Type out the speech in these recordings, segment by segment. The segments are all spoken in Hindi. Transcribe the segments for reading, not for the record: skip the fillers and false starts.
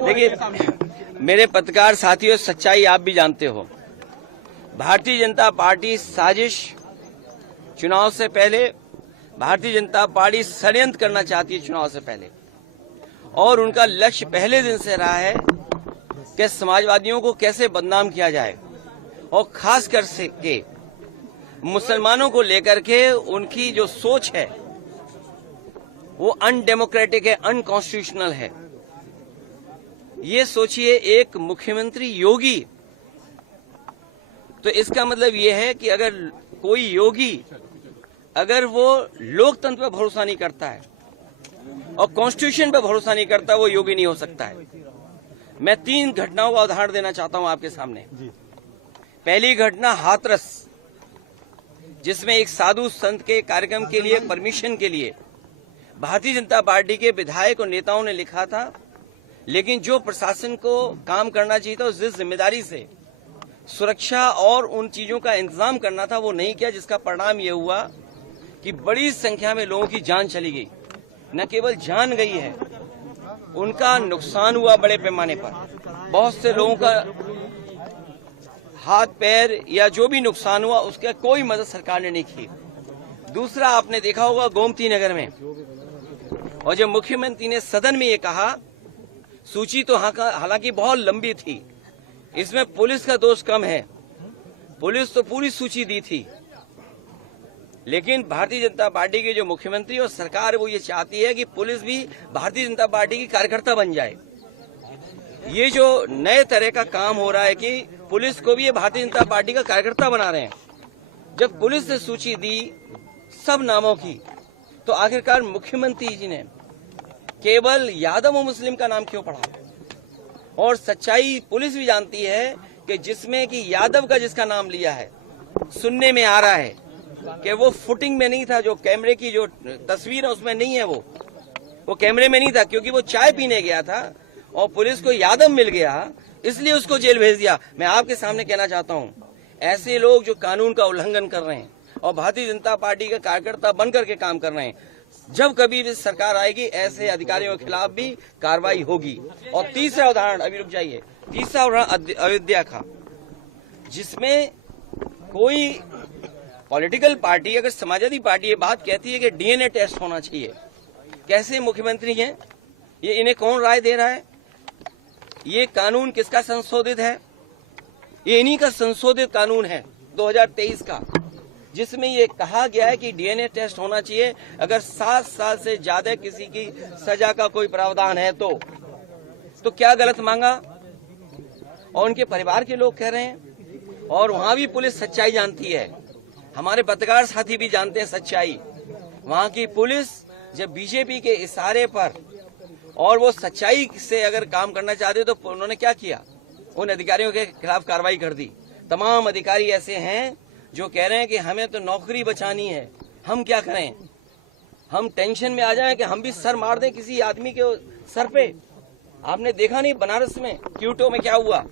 देखिए मेरे पत्रकार साथियों, सच्चाई आप भी जानते हो। भारतीय जनता पार्टी साजिश, चुनाव से पहले भारतीय जनता पार्टी षड्यंत्र करना चाहती है चुनाव से पहले, और उनका लक्ष्य पहले दिन से रहा है कि समाजवादियों को कैसे बदनाम किया जाए, और खास कर से के मुसलमानों को लेकर के उनकी जो सोच है वो अनडेमोक्रेटिक है, अनकॉन्स्टिट्यूशनल है। ये सोचिए एक मुख्यमंत्री योगी, तो इसका मतलब ये है कि अगर कोई योगी अगर वो लोकतंत्र पर भरोसा नहीं करता है और कॉन्स्टिट्यूशन पर भरोसा नहीं करता, वो योगी नहीं हो सकता है। मैं 3 घटनाओं का उदाहरण देना चाहता हूं आपके सामने। पहली घटना हाथरस, जिसमें एक साधु संत के कार्यक्रम के लिए परमिशन के लिए भारतीय जनता पार्टी के विधायक और नेताओं ने लिखा था, लेकिन जो प्रशासन को काम करना चाहिए था, जिस जिम्मेदारी से सुरक्षा और उन चीजों का इंतजाम करना था, वो नहीं किया, जिसका परिणाम ये हुआ कि बड़ी संख्या में लोगों की जान चली गई। न केवल जान गई है, उनका नुकसान हुआ बड़े पैमाने पर। बहुत से लोगों का हाथ पैर या जो भी नुकसान हुआ, उसका कोई मदद सरकार ने नहीं की। दूसरा, आपने देखा होगा गोमती नगर में, और जब मुख्यमंत्री ने सदन में ये कहा, सूची तो हालांकि बहुत लंबी थी, इसमें पुलिस का दोष कम है, पुलिस तो पूरी सूची दी थी, लेकिन भारतीय जनता पार्टी के जो मुख्यमंत्री और सरकार है वो ये चाहती है कि पुलिस भी भारतीय जनता पार्टी की कार्यकर्ता बन जाए। ये जो नए तरह का काम हो रहा है कि पुलिस को भी ये भारतीय जनता पार्टी का कार्यकर्ता बना रहे हैं। जब पुलिस ने सूची दी सब नामों की, तो आखिरकार मुख्यमंत्री जी ने केवल यादव और मुस्लिम का नाम क्यों पढ़ा? और सच्चाई पुलिस भी जानती है कि जिसमें कि यादव का जिसका नाम लिया है, सुनने में आ रहा है कि वो फुटिंग में नहीं था, जो कैमरे की जो तस्वीर है उसमें नहीं है, वो कैमरे में नहीं था, क्योंकि वो चाय पीने गया था और पुलिस को यादव मिल गया, इसलिए उसको जेल भेज दिया। मैं आपके सामने कहना चाहता हूं, ऐसे लोग जो कानून का उल्लंघन कर रहे हैं और भारतीय जनता पार्टी का कार्यकर्ता बनकर के काम कर रहे हैं, जब कभी भी सरकार आएगी ऐसे अधिकारियों के खिलाफ भी कार्रवाई होगी। और तीसरा उदाहरण, अभी रुक जाइए, तीसरा उदाहरण अयोध्या का, जिसमें कोई पॉलिटिकल पार्टी, अगर समाजवादी पार्टी ये बात कहती है कि डीएनए टेस्ट होना चाहिए, कैसे मुख्यमंत्री हैं ये, इन्हें कौन राय दे रहा है? ये कानून किसका संशोधित है? ये इन्हीं का संशोधित कानून है 2023 का, जिसमें ये कहा गया है कि डीएनए टेस्ट होना चाहिए अगर 7 साल से ज्यादा किसी की सजा का कोई प्रावधान है तो क्या गलत मांगा? और उनके परिवार के लोग कह रहे हैं, और वहां भी पुलिस सच्चाई जानती है, हमारे पत्रकार साथी भी जानते हैं सच्चाई। वहां की पुलिस जब बीजेपी के इशारे पर और वो सच्चाई से अगर काम करना चाहते तो उन्होंने क्या किया? उन अधिकारियों के खिलाफ कार्रवाई कर दी। तमाम अधिकारी ऐसे हैं जो कह रहे हैं कि हमें तो नौकरी बचानी है, हम क्या करें? हम टेंशन में आ जाएं कि हम भी सर मार दें किसी आदमी के सर पे। आपने देखा नहीं बनारस में क्यूटो में क्या हुआ?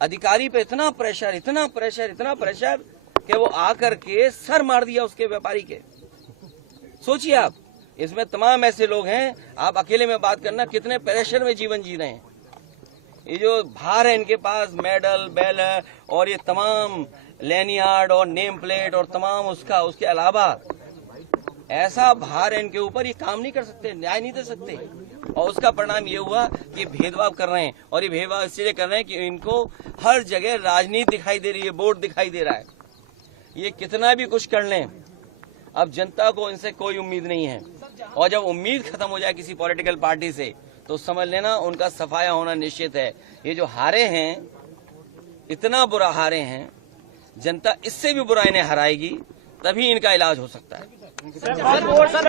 अधिकारी पे इतना प्रेशर, इतना प्रेशर, इतना प्रेशर कि वो आकर के सर मार दिया उसके व्यापारी के। सोचिए आप, इसमें तमाम ऐसे लोग हैं, आप अकेले में बात करना कितने प्रेशर में जीवन जी रहे हैं। ये जो भार है इनके पास, मेडल, बैनर और ये तमाम लैनियार्ड और नेम प्लेट और तमाम उसके अलावा ऐसा भार है इनके ऊपर, ये काम नहीं कर सकते, न्याय नहीं दे सकते। और उसका परिणाम ये हुआ कि भेदभाव कर रहे हैं, और ये भेदभाव इसलिए कर रहे हैं कि इनको हर जगह राजनीति दिखाई दे रही है, वोट दिखाई दे रहा है। ये कितना भी कुछ कर लें, अब जनता को इनसे कोई उम्मीद नहीं है, और जब उम्मीद खत्म हो जाए किसी पॉलिटिकल पार्टी से तो समझ लेना उनका सफाया होना निश्चित है। ये जो हारे हैं, इतना बुरा हारे हैं, जनता इससे भी बुरा इन्हें हराएगी, तभी इनका इलाज हो सकता है।